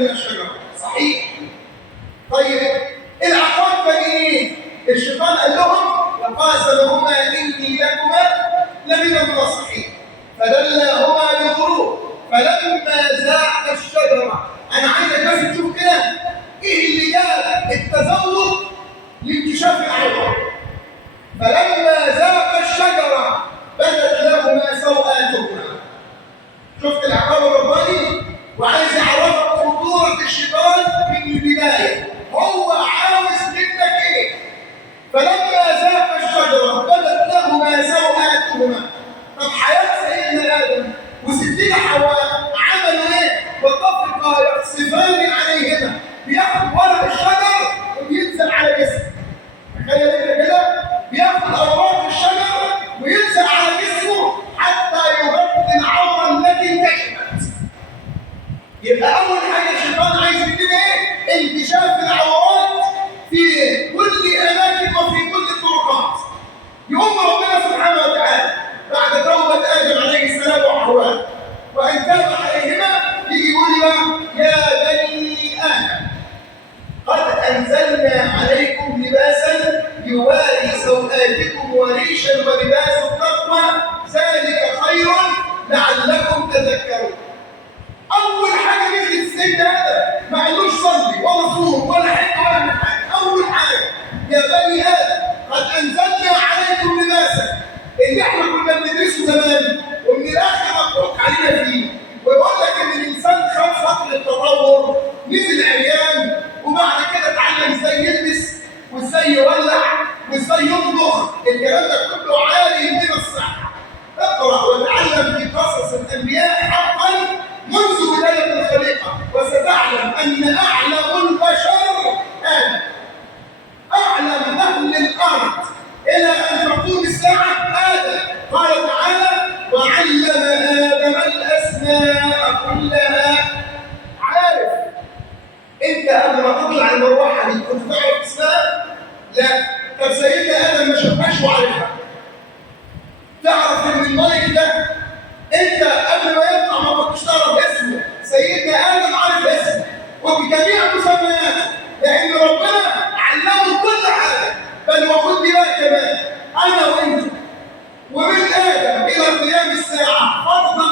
من الشجرة. صحيح؟ طيب العقاب كان ايه؟ الشيطان قال لهم وقاسمهما اني لكما لمن الناصحين فدلاهما بغرور فلما ذاق الشجره. انا عايزك بس تشوف كده ايه اللي جاب التذوق لانكشاف العوره. فلما ذاق الشجره بدت لهما سوءاتهما. شفت العقاب الرباني؟ وعايز يعرفك خطوره الشيطان من البدايه. هو عاوز منك ايه؟ فلما ذاق الشجره بدت لهما سوءاتهما. طب حياه سيدنا ادم وستنا حواء عملوا ايه؟ وطفقا يقصفان عليهما. بياخد ورق الشجر وبينزل على جسمه. تخيل انت كده بياخد اوراق الشجر وينزل على جسمه حتى يغطي العوره التي انكشفت. يبقى اول حاجه الشيطان عايز مننا ايه؟ انكشاف العورات في كل اماكن وفي كل الطرقات. يقوم ربنا سبحانه وتعالى بعد توبه ادم عليه السلام وحواء وان تاب عليهما يجي يقول بقى يا بني ادم قد انزلنا عليكم لباسا يواري سوآتكم وريشا ولباس التقوى ذلك خير لعلكم تذكرون. اول حاجه نزلت سيدنا ادم ما قالوش صلي ولا صوم ولا حج ولا من حاجه. اول حاجه يا بني ادم قد انزلنا عليكم لباسا اللي احنا كنا بندرسه زمان ومن الاخر مبروك علينا فيه. ويقول لك ان الانسان خد فتره التطور نزل عريان وبعد كده اتعلم ازاي يلبس وازاي يولع وازاي يطبخ. الكلام ده كله عالي من الصحه. اقرا وتعلم في قصص الانبياء حقا منذ بدايه الخليقه وستعلم ان اعلم البشر ادم. اعلم اهل الارض الى ان تقوم الساعه ادم. قال تعالى وعلم ادم الاسماء كلها. عارف انت قبل ما تطلع المروحه دي كنت تعرف اسمها؟ لا. طب سيدنا ادم ما شافهاش وعرفها. تعرف ان الملك ده انت قبل ما يطلع ما كنتش تعرف اسمه. سيدنا ادم عارف اسمه وبجميع مسمياته لان ربنا علمه كل حاجه. بل وخد دي بقى كمان انا وانت ومن ادم الى قيام الساعه فرضا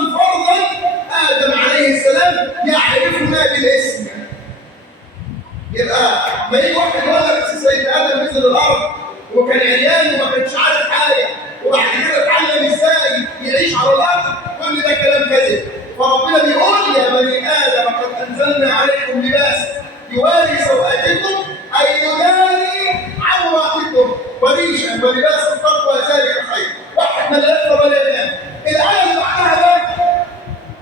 ادم عليه السلام يعرفنا بالاسم. يبقى ما يجي واحد يقول لك سيدنا ادم نزل الارض وكان عريان وما كانش عارف حاجه وبعد كده اتعلم ازاي يعيش على الارض، كل ده كلام كذب. فربنا بيقول يا بني ادم قد انزلنا عليكم لباس يواري سوءاتكم اي يواري عوراتكم وريشا ولباس التقوى ذلك خير. واحد من الاخر ولا ينام. الايه اللي بعدها بقى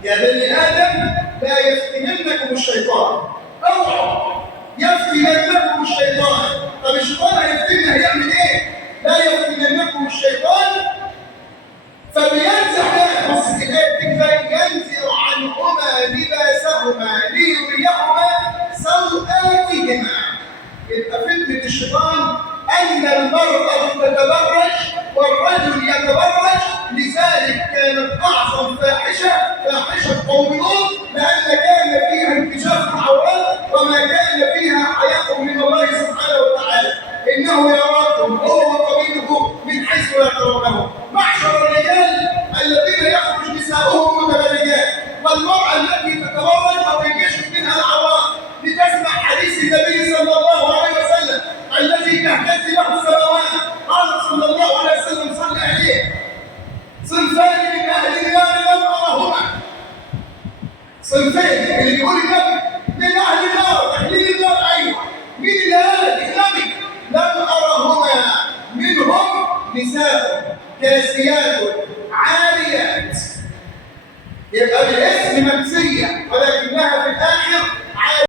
يا بني ادم لا يفتننكم الشيطان. اوعوا يفتننكم الشيطان. طب الشيطان هيفتننا هيعمل ايه؟ لا يفتننكم الشيطان فبينزع بص في الايه ينزع عنهما لباسهما ليريهما سوءاتهما. يبقى فتنه الشيطان ان المراه تتبرج والرجل يتبرج. لذلك كانت اعظم فاحشه قوم لوط لان كان فيها انكشاف العورات وما كان فيها حياء من الله سبحانه وتعالى. انه يراكم هو وقبيله من حيث لا ترونه. معشر الرجال الذين يخرج نساؤهم متبرجات والمراه التي تتبرج وتنكشف منها العورات لتسمع حديث النبي صلى الله عليه وسلم الذي تهتز له السماوات. قال صلى الله عليه وسلم صلى عليه صنفان من اهل النار لم ارهما. صنفين اللي بيقول النبي من اهل النار تحليل النار. ايوه مين اللي قال؟ النبي. لم ارهما منهم نساء كاسيات عاريات. يبقى بالاسم مكسيه ولكنها في الاخر